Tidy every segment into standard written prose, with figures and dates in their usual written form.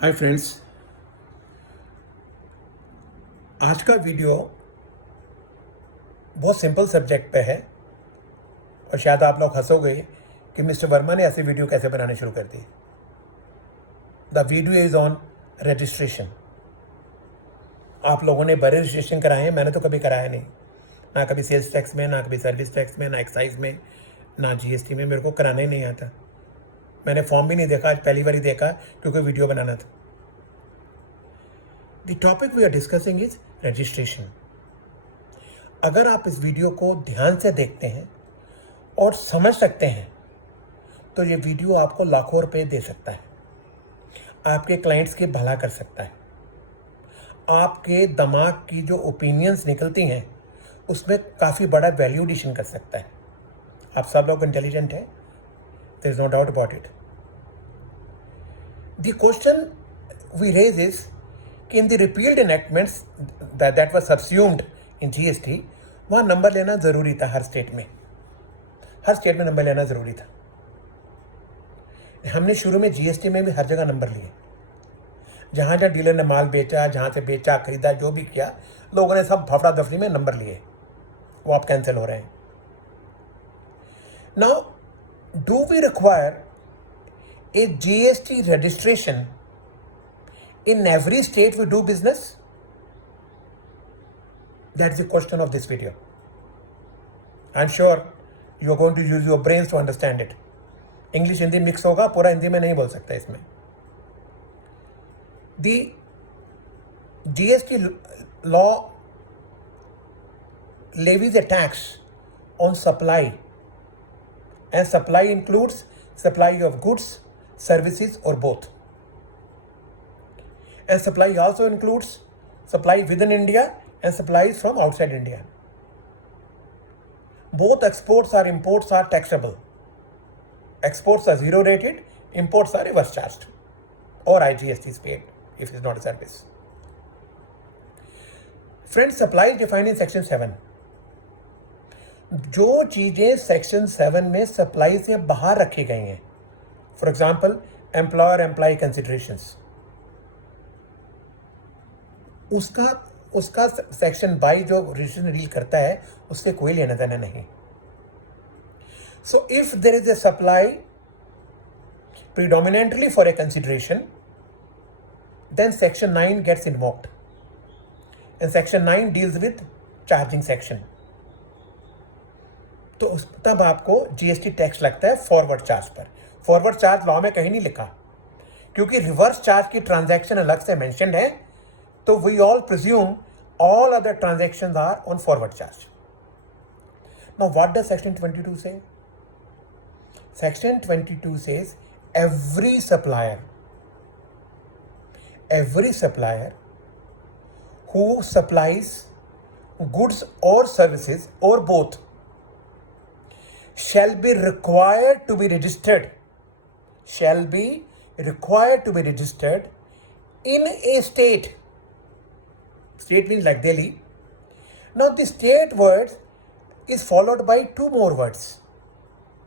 Hi friends, आज का video बहुत सिंपल सब्जेक्ट पे है और शायद आप लोग हंसोगे कि मिस्टर वर्मा ने ऐसे वीडियो कैसे बनाने शुरू कर दिए। The video is on registration. आप लोगों ने बड़े रजिस्ट्रेशन कराए हैं, मैंने तो कभी कराया नहीं, ना कभी सेल्स टैक्स में, ना कभी सर्विस टैक्स में, ना एक्साइज में, ना जीएसटी में। मेरे को कराने ही नहीं आता। मैंने फॉर्म भी नहीं देखा, आज पहली बार ही देखा क्योंकि वीडियो बनाना था। The topic we are discussing is registration. अगर आप इस वीडियो को ध्यान से देखते हैं और समझ सकते हैं तो ये वीडियो आपको लाखों रुपए दे सकता है, आपके क्लाइंट्स की भला कर सकता है, आपके दिमाग की जो ओपिनियंस निकलती हैं उसमें काफ़ी बड़ा वैल्यू एडिशन कर सकता है। आप सब लोग इंटेलिजेंट हैं, there is no doubt about it. The question we raise is कि in the repealed enactments that was subsumed in GST, वहाँ नंबर लेना ज़रूरी था। हर स्टेट में नंबर लेना ज़रूरी था। हमने शुरू में जीएसटी में भी हर जगह नंबर लिए। जहाँ जहाँ डीलर ने माल बेचा, जहाँ से बेचा, खरीदा, जो भी किया, लोगों ने सब फफड़ा दफड़ी में नंबर लिए। वो आप कैंसिल हो रहे हैं। Now do we require a GST registration in every state we do business? That is the question of this video. I am sure you are going to use your brains to understand it. English Hindi mix होगा, पूरा हिंदी में नहीं बोल सकता इसमें। The GST law levies a tax on supply, and supply includes supply of goods, services, or both. And supply also includes supply within India and supplies from outside India. Both exports or imports are taxable. Exports are zero rated, imports are reverse charged, or IGST is paid if it is not a service. Friends, supply is defined in section 7. जो चीज़ें section 7 में supply से बाहर रखी गई हैं, for example employer employ considerations, उसका section 22 जो रजिस्ट्रेशन डील करता है उससे कोई लेना देना नहीं। So if there is a supply predominantly for a consideration, then section 9 gets invoked, and section 9 deals with charging section. तो तब आपको जीएसटी टैक्स लगता है फॉरवर्ड चार्ज पर। फॉरवर्ड चार्ज लॉ में कहीं नहीं लिखा, क्योंकि रिवर्स चार्ज की ट्रांजैक्शन अलग से मेंशन्ड है, तो we all presume all other transactions are on forward charge. Now what does section 22 से? Section 22 says every supplier who supplies goods or services or both shall be required to be registered in a state. State means like Delhi. Now the state word is followed by two more words,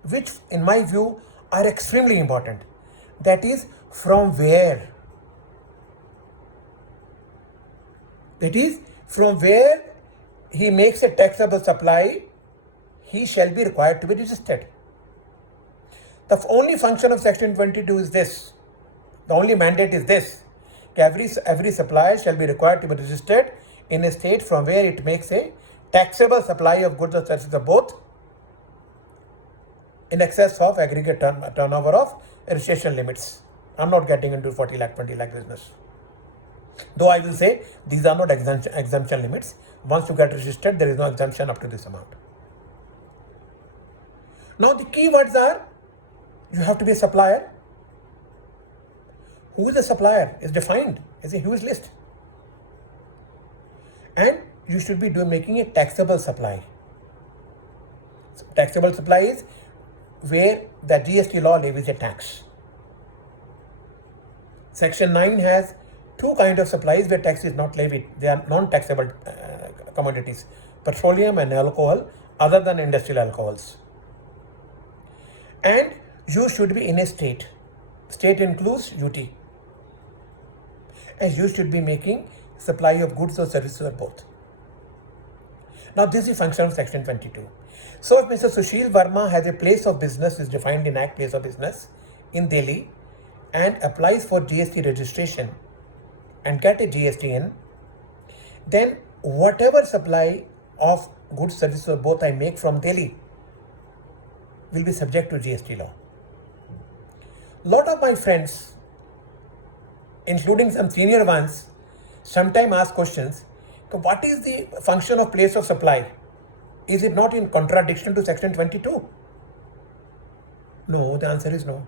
which in my view are extremely important. That is, from where. That is, from where he makes a taxable supply, he shall be required to be registered. The only function of section 22 is this. The only mandate is this. Every supplier shall be required to be registered in a state from where it makes a taxable supply of goods or services of both in excess of aggregate turnover of registration limits. I'm not getting into 40 lakh, 20 lakh business. Though I will say these are not exemption limits. Once you get registered, there is no exemption up to this amount. Now the key words are, you have to be a supplier. Who is a supplier is defined as a huge list. And you should be making a taxable supply. So, taxable supply is where the GST law levies a tax. Section 9 has two kinds of supplies where tax is not levied. They are non-taxable commodities, petroleum and alcohol, other than industrial alcohols. And you should be in a state. State includes UT. and you should be making supply of goods or services or both. Now this is the function of section 22. So if Mr. Sushil Verma has a place of business, is defined in Act place of business in Delhi, and applies for GST registration and get a GST in, then whatever supply of goods, services or both I make from Delhi will be subject to GST law. Lot of my friends, including some senior ones, sometimes ask questions, what is the function of place of supply? Is it not in contradiction to section 22? No, the answer is no.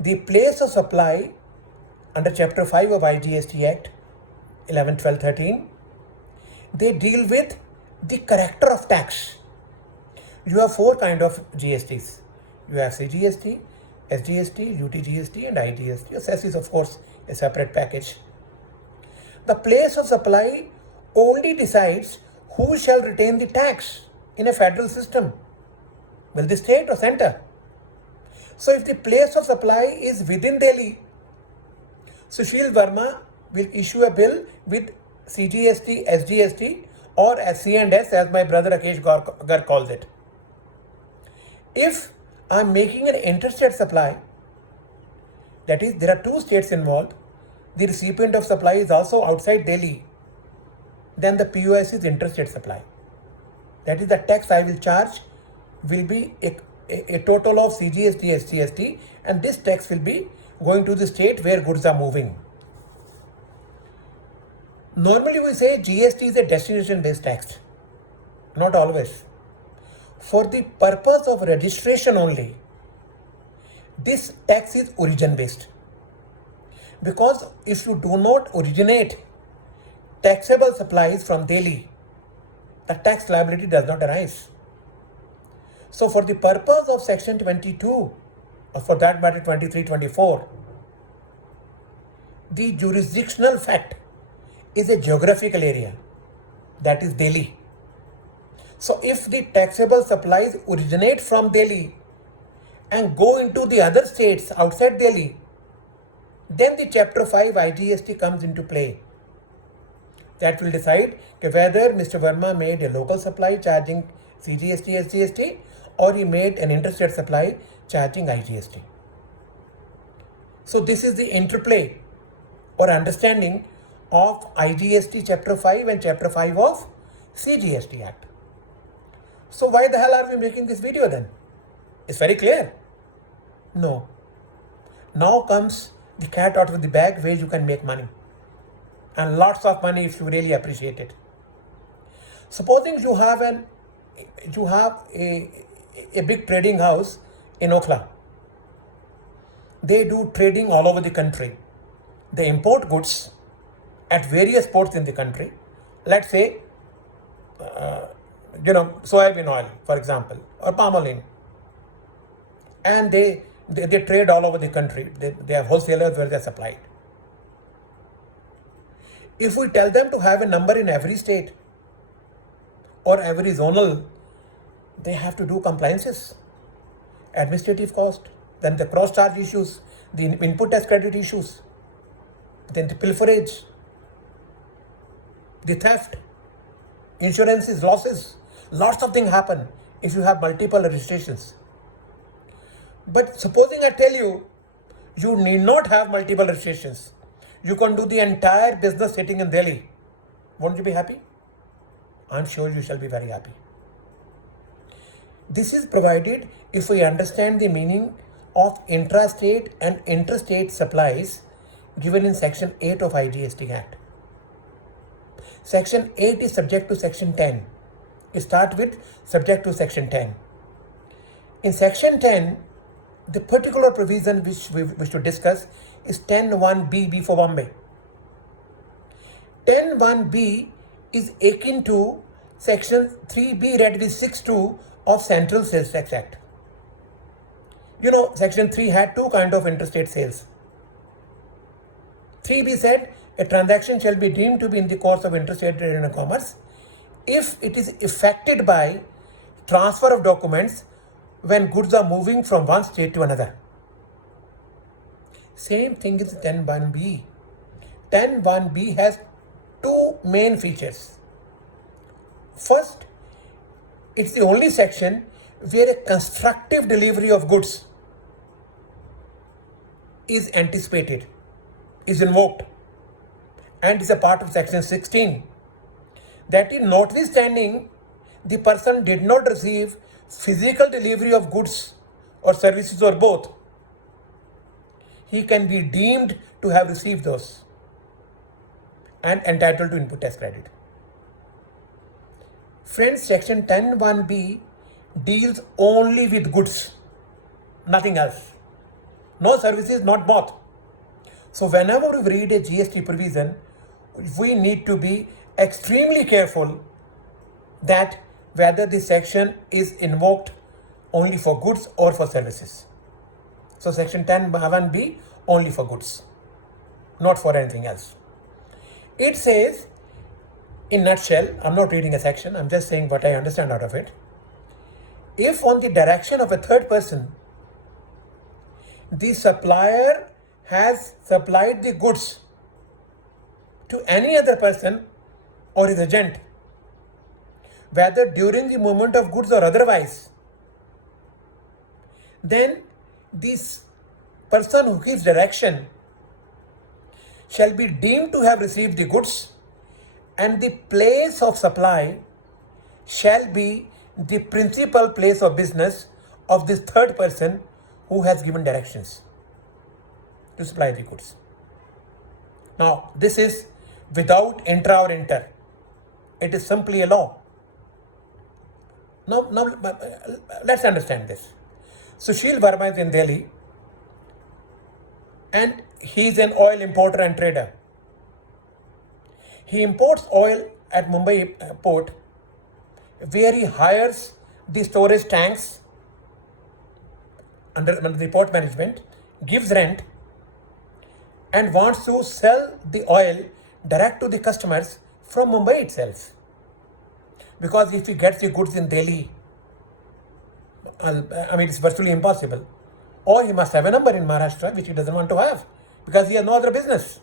The place of supply under chapter 5 of IGST Act 11, 12, 13, they deal with the character of tax. You have four kinds of GSTs. You have CGST, SGST, UTGST and IGST. Cess is of course a separate package. The place of supply only decides who shall retain the tax in a federal system. Will the state or center? So if the place of supply is within Delhi, Sushil Verma will issue a bill with CGST, SGST or as C&S as my brother Rakesh Gar calls it. If I am making an interstate supply, that is there are two states involved, the recipient of supply is also outside Delhi, then the POS is interstate supply. That is the tax I will charge will be a total of CGST, SGST, and this tax will be going to the state where goods are moving. Normally we say GST is a destination based tax. Not always. For the purpose of registration only, this tax is origin based. Because if you do not originate taxable supplies from Delhi, the tax liability does not arise. So for the purpose of section 22, or for that matter 23, 24, the jurisdictional fact is a geographical area, that is Delhi. So if the taxable supplies originate from Delhi and go into the other states outside Delhi, then the chapter 5 IGST comes into play. That will decide whether Mr. Verma made a local supply charging CGST, SGST, or he made an interstate supply charging IGST. So this is the interplay or understanding of IGST chapter 5 and chapter 5 of CGST Act. So why the hell are we making this video then? It's very clear. No. Now comes the cat out of the bag where you can make money. And lots of money if you really appreciate it. Supposing you have a big trading house in Okhla. They do trading all over the country. They import goods at various ports in the country. Let's say, soybean oil, for example, or palm oil. And they trade all over the country. They have wholesalers where they supply it. If we tell them to have a number in every state or every zonal, they have to do compliances, administrative cost, then the cross-charge issues, the input tax credit issues, then the pilferage, the theft, insurances, losses. Lots of things happen if you have multiple registrations. But supposing I tell you, you need not have multiple registrations. You can do the entire business sitting in Delhi. Won't you be happy? I'm sure you shall be very happy. This is provided if we understand the meaning of intrastate and interstate supplies given in section 8 of IGST Act. Section 8 is subject to section 10. We start with subject to section 10. In section 10, the particular provision which we wish to discuss is 10(1)(b), B for Bombay. 10(1)(b) is akin to section 3B read with 6(2) of Central Sales Tax Act. You know, section 3 had two kinds of interstate sales. 3B said a transaction shall be deemed to be in the course of interstate trade and commerce if it is effected by transfer of documents when goods are moving from one state to another. Same thing is 10(1)(b). 10(1)(b) has two main features. First, it's the only section where a constructive delivery of goods is anticipated, is invoked, and is a part of section 16. That is, notwithstanding the person did not receive physical delivery of goods or services or both, he can be deemed to have received those and entitled to input tax credit. Friends, section 10(1)(b) deals only with goods, nothing else. No services, not both. So whenever we read a GST provision, we need to be extremely careful that whether the section is invoked only for goods or for services. So section 10(1)(b) only for goods, not for anything else. It says, in nutshell, I'm not reading a section, I'm just saying what I understand out of it. If on the direction of a third person, the supplier has supplied the goods to any other person or his agent, whether during the movement of goods or otherwise, then this person who gives direction shall be deemed to have received the goods, and the place of supply shall be the principal place of business of this third person who has given directions to supply the goods. Now, this is without intra or inter. It is simply a law. Now let's understand this. Sushil Verma is in Delhi and he is an oil importer and trader. He imports oil at Mumbai port, where he hires the storage tanks under the port management, gives rent, and wants to sell the oil direct to the customers from Mumbai itself. Because if he gets the goods in Delhi, it's virtually impossible. Or he must have a number in Maharashtra, which he doesn't want to have, because he has no other business.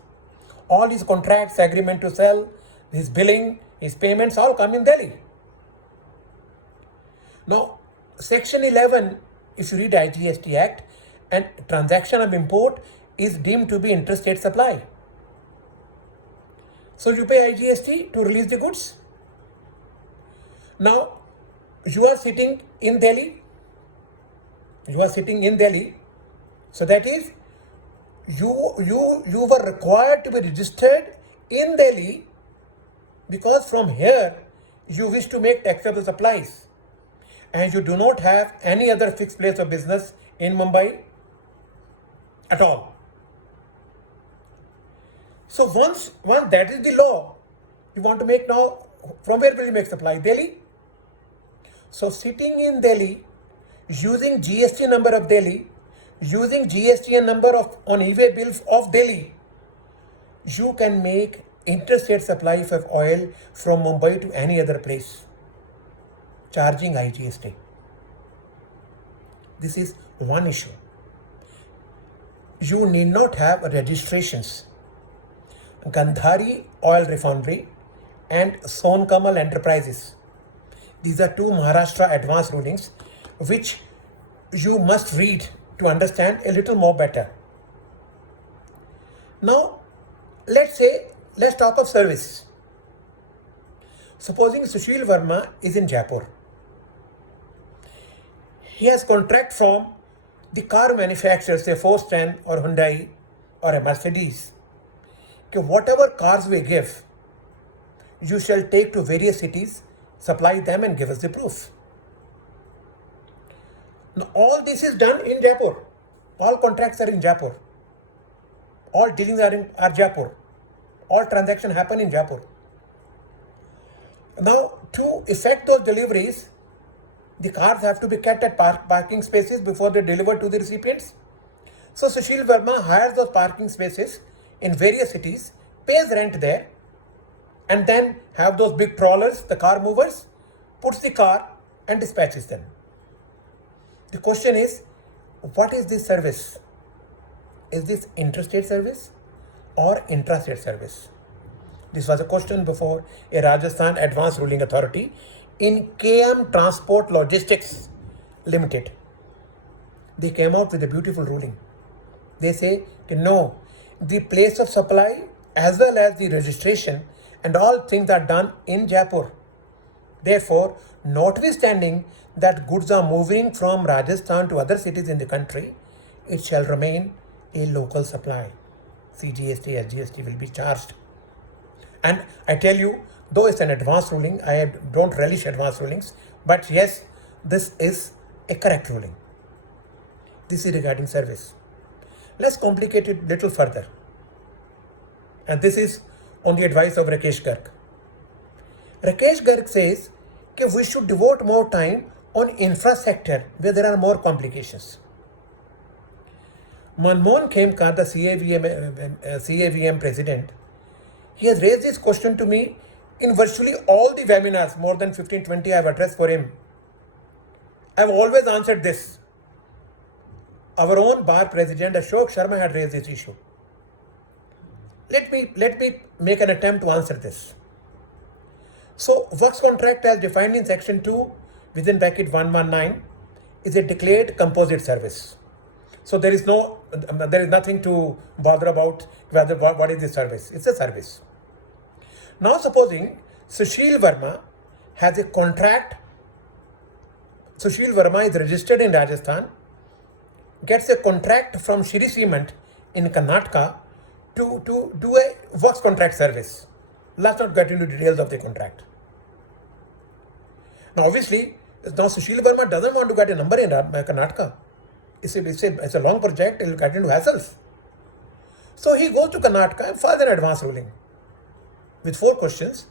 All his contracts, agreement to sell, his billing, his payments all come in Delhi. Now, section 11, if you read IGST Act, and transaction of import is deemed to be interstate supply. So you pay IGST to release the goods. Now, you are sitting in Delhi. So that is, you were required to be registered in Delhi because from here you wish to make taxable supplies and you do not have any other fixed place of business in Mumbai at all. So once that is the law, you want to make now, from where will you make supply? Delhi. So sitting in Delhi, using GST number of Delhi, using GSTN number on e-way bills of Delhi, you can make interstate supply of oil from Mumbai to any other place, charging IGST. This is one issue. You need not have registrations. Gandhari Oil Refinery and Sonkamal Enterprises. These are two Maharashtra advance rulings which you must read to understand a little more better. Now, let's talk of service. Supposing Sushil Verma is in Jaipur. He has contract from the car manufacturers, say Ford or Hyundai or a Mercedes. Okay, whatever cars we give, you shall take to various cities, supply them and give us the proof. Now, all this is done in Jaipur. All contracts are in Jaipur. All dealings are Jaipur. All transactions happen in Jaipur. Now, to effect those deliveries, the cars have to be kept at parking spaces before they deliver to the recipients. So Sushil Verma hires those parking spaces in various cities, pays rent there, and then have those big trawlers, the car movers, puts the car and dispatches them. The question is, what is this service? Is this interstate service or intrastate service? This was a question before a Rajasthan Advanced Ruling Authority in KM Transport Logistics Limited. They came out with a beautiful ruling. They say, no, the place of supply as well as the registration and all things are done in Jaipur. Therefore, notwithstanding that goods are moving from Rajasthan to other cities in the country, it shall remain a local supply. CGST, SGST will be charged. And I tell you, though it's an advanced ruling, I don't relish advanced rulings, but yes, this is a correct ruling. This is regarding service. Let's complicate it a little further. And this is on the advice of Rakesh Garg. Rakesh Garg says that we should devote more time on infrastructure where there are more complications. Manmohan Khemka, the CAVM president, he has raised this question to me in virtually all the webinars, more than 15-20 I have addressed for him. I have always answered this. Our own bar president Ashok Sharma had raised this issue. Let me make an attempt to answer this. So, works contract as defined in section 2 within bracket 119 is a declared composite service. So there is nothing to bother about whether what is the service. It's a service. Now supposing Sushil Verma has a contract. Sushil Verma is registered in Rajasthan, gets a contract from Shri Cement in Karnataka to do a works contract service. Let's not get into details of the contract. Now obviously, Sushil Verma doesn't want to get a number in Karnataka. It's a long project, it will get into hassles. So he goes to Karnataka and files an advance ruling with 4 questions.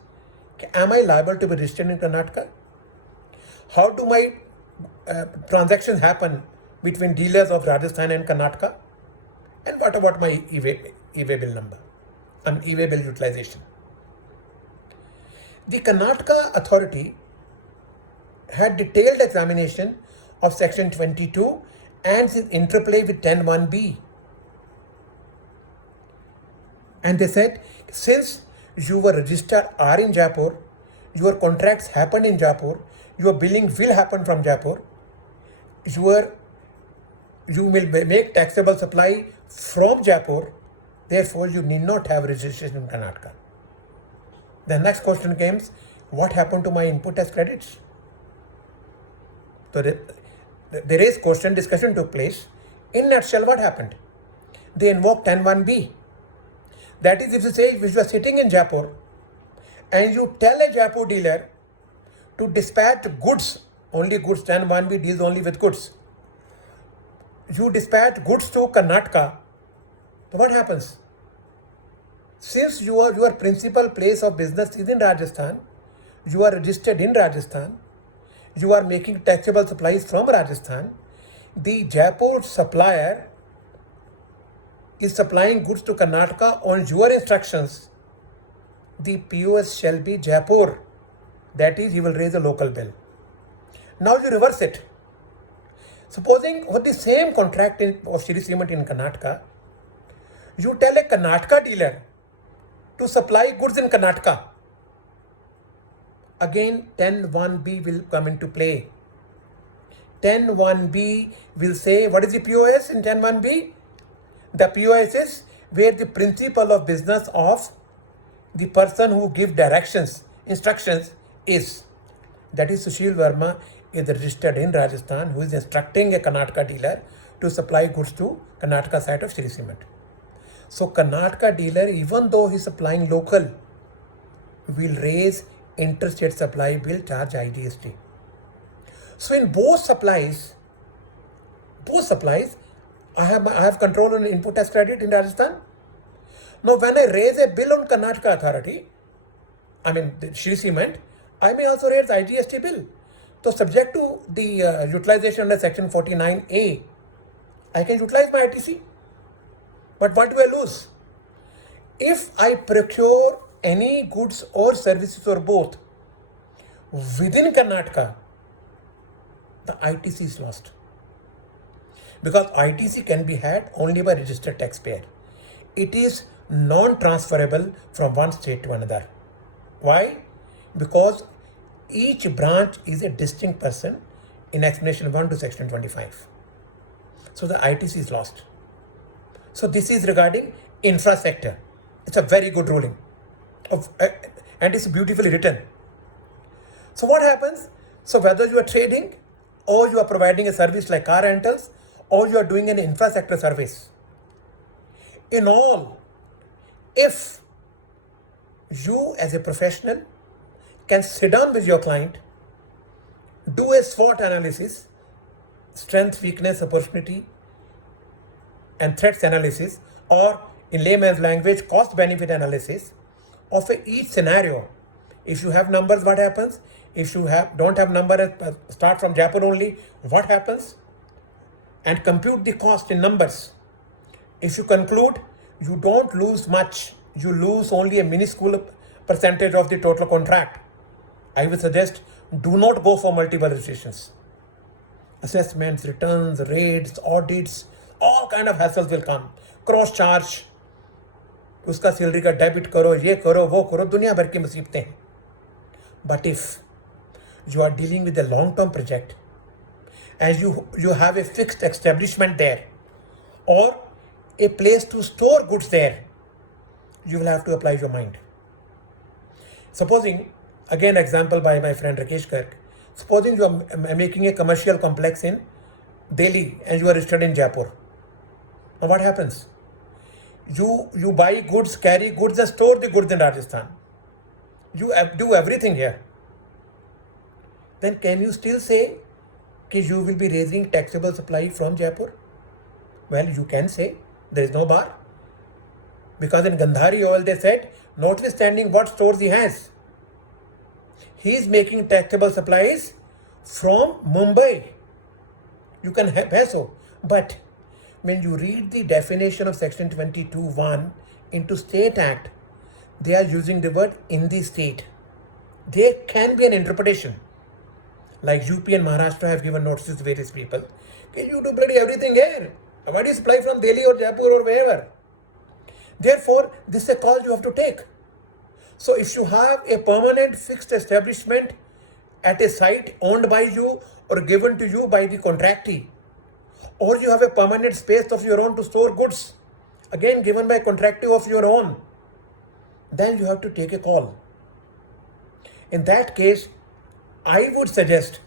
Am I liable to be registered in Karnataka? How do my transactions happen between dealers of Rajasthan and Karnataka? And what about my e-way bill number and e-way bill utilization? The Karnataka authority had detailed examination of section 22 and its interplay with 10(1)(b). And they said, since you were registered are in Jaipur, your contracts happened in Jaipur, your billing will happen from Jaipur, you will make taxable supply from Jaipur, therefore you need not have registration in Karnataka. The next question comes, what happened to my input tax credits? So there is question, discussion took place. In nutshell, what happened? They invoked 10(1)(b). That is, if you say, if you are sitting in Jaipur and you tell a Jaipur dealer to dispatch goods, only goods, 10(1)(b) deals only with goods. You dispatch goods to Karnataka, so what happens? Since your principal place of business is in Rajasthan, you are registered in Rajasthan, you are making taxable supplies from Rajasthan, the Jaipur supplier is supplying goods to Karnataka on your instructions, the POS shall be Jaipur. That is, he will raise a local bill. Now you reverse it. Supposing for the same contract of Shri Cement in Karnataka, you tell a Karnataka dealer to supply goods in Karnataka. Again, 10(1)(b) will come into play. 10(1)(b) will say, what is the POS in 10(1)(b)? The POS is where the principle of business of the person who gives instructions is. That is, Sushil Verma is registered in Rajasthan, who is instructing a Karnataka dealer to supply goods to Karnataka site of Shri Cement. So Karnataka dealer, even though he is supplying local, will raise interstate supply bill, charge IGST. So in both supplies, I have control on input tax credit in Rajasthan. Now when I raise a bill on Karnataka authority, Shri Cement, I may also raise IGST bill. So subject to the utilization under section 49A, I can utilize my ITC. But what do I lose? If I procure any goods or services or both within Karnataka, the ITC is lost. Because ITC can be had only by registered taxpayer. it is non-transferable from one state to another. Why? Because each branch is a distinct person in explanation 1 to section 25. So the ITC is lost. So this is regarding infra sector. It's a very good ruling and it's beautifully written. So what happens? So whether you are trading or you are providing a service like car rentals or you are doing an infrastructure service, in all, if you as a professional can sit down with your client, do a SWOT analysis, strength, weakness, opportunity, and threats analysis, or in layman's language, cost benefit analysis of each scenario. If you have numbers, what happens? If you don't have number, start from Jaipur only, what happens? And compute the cost in numbers. If you conclude, you don't lose much, you lose only a minuscule percentage of the total contract, I would suggest do not go for multiple registrations. Assessments, returns, raids, audits, all kind of hassles will come. Cross charge, उसका salary का debit करो, ये करो, वो करो, दुनिया भर की मुसीबतें हैं. But if you are dealing with a long-term project and you have a fixed establishment there or a place to store goods there, you will have to apply your mind. Supposing, again example by my friend Rakesh Garg, supposing you are making a commercial complex in Delhi and you are registered in Jaipur. Now what happens? You buy goods, carry goods and store the goods in Rajasthan. You do everything here. Then can you still say that you will be raising taxable supply from Jaipur? Well, you can say, there is no bar. Because in Gandhari oil they said, notwithstanding what stores he has, he is making taxable supplies from Mumbai. You can have so. But when you read the definition of section 22(1) into State Act, they are using the word in the state. There can be an interpretation. Like UP and Maharashtra have given notices to various people. Okay, you do bloody everything here. Why do you supply from Delhi or Jaipur or wherever? Therefore, this is a call you have to take. So if you have a permanent fixed establishment at a site owned by you or given to you by the contractee, or you have a permanent space of your own to store goods, again given by contractee of your own, then you have to take a call. In that case, I would suggest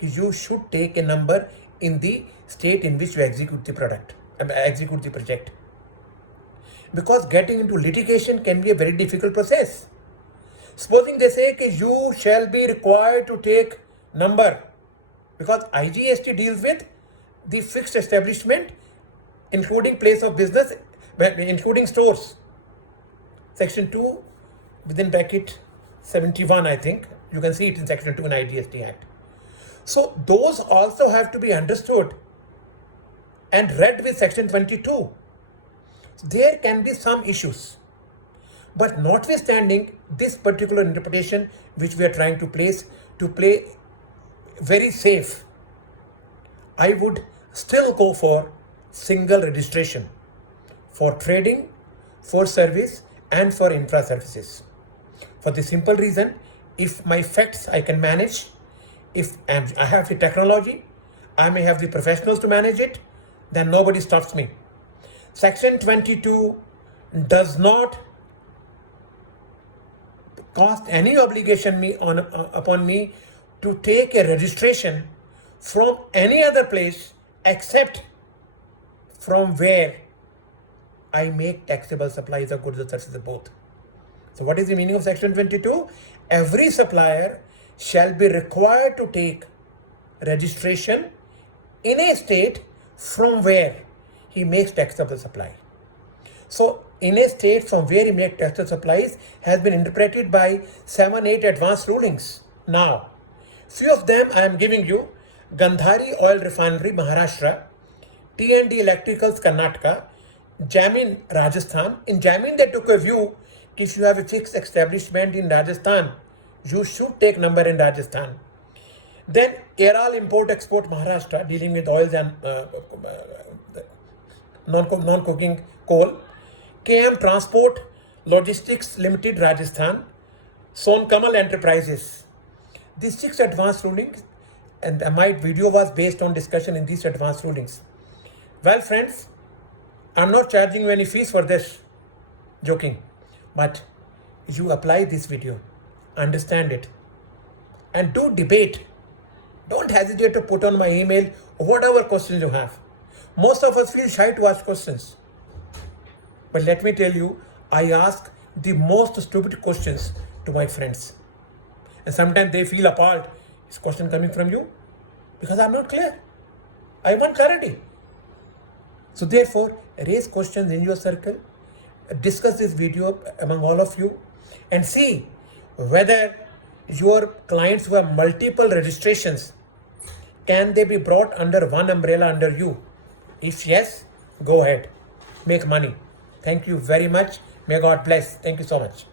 you should take a number in the state in which you execute the project. Because getting into litigation can be a very difficult process. Supposing they say that you shall be required to take number, because IGST deals with the fixed establishment, including place of business, including stores. Section 2, within bracket 71, I think. You can see it in section 2 in IGST Act. So those also have to be understood and read with section 22. There can be some issues. But notwithstanding this particular interpretation which we are trying to play very safe, I would still go for single registration for trading, for service and for infra services. For the simple reason, if my facts I can manage, if I have the technology, I may have the professionals to manage it, then nobody stops me. Section 22 does not cost any obligation upon me to take a registration from any other place except from where I make taxable supplies of goods or services both. So what is the meaning of section 22? Every supplier shall be required to take registration in a state from where he makes taxable supply. So in a state from where he makes taxable supplies has been interpreted by 7-8 advanced rulings. Now, few of them I am giving you: Gandhari Oil Refinery, Maharashtra; T&D Electricals, Karnataka; Jamin, Rajasthan. In Jamin, they took a view: if you have a fixed establishment in Rajasthan, you should take number in Rajasthan. Then Aral Import Export, Maharashtra, dealing with oils and non-cooking coal. KM Transport Logistics Limited, Rajasthan. Sonkamal Enterprises. These 6 advanced rulings, and my video was based on discussion in these advanced rulings. Well, friends, I'm not charging you any fees for this. Joking. But you apply this video, understand it, and do debate. Don't hesitate to put on my email whatever questions you have. Most of us feel shy to ask questions. But let me tell you, I ask the most stupid questions to my friends. And sometimes they feel appalled. Is question coming from you? Because I'm not clear. I want clarity. So therefore, raise questions in your circle, discuss this video among all of you, and see whether your clients who have multiple registrations, can they be brought under one umbrella under you? If yes, go ahead, make money. Thank you very much. May God bless. Thank you so much.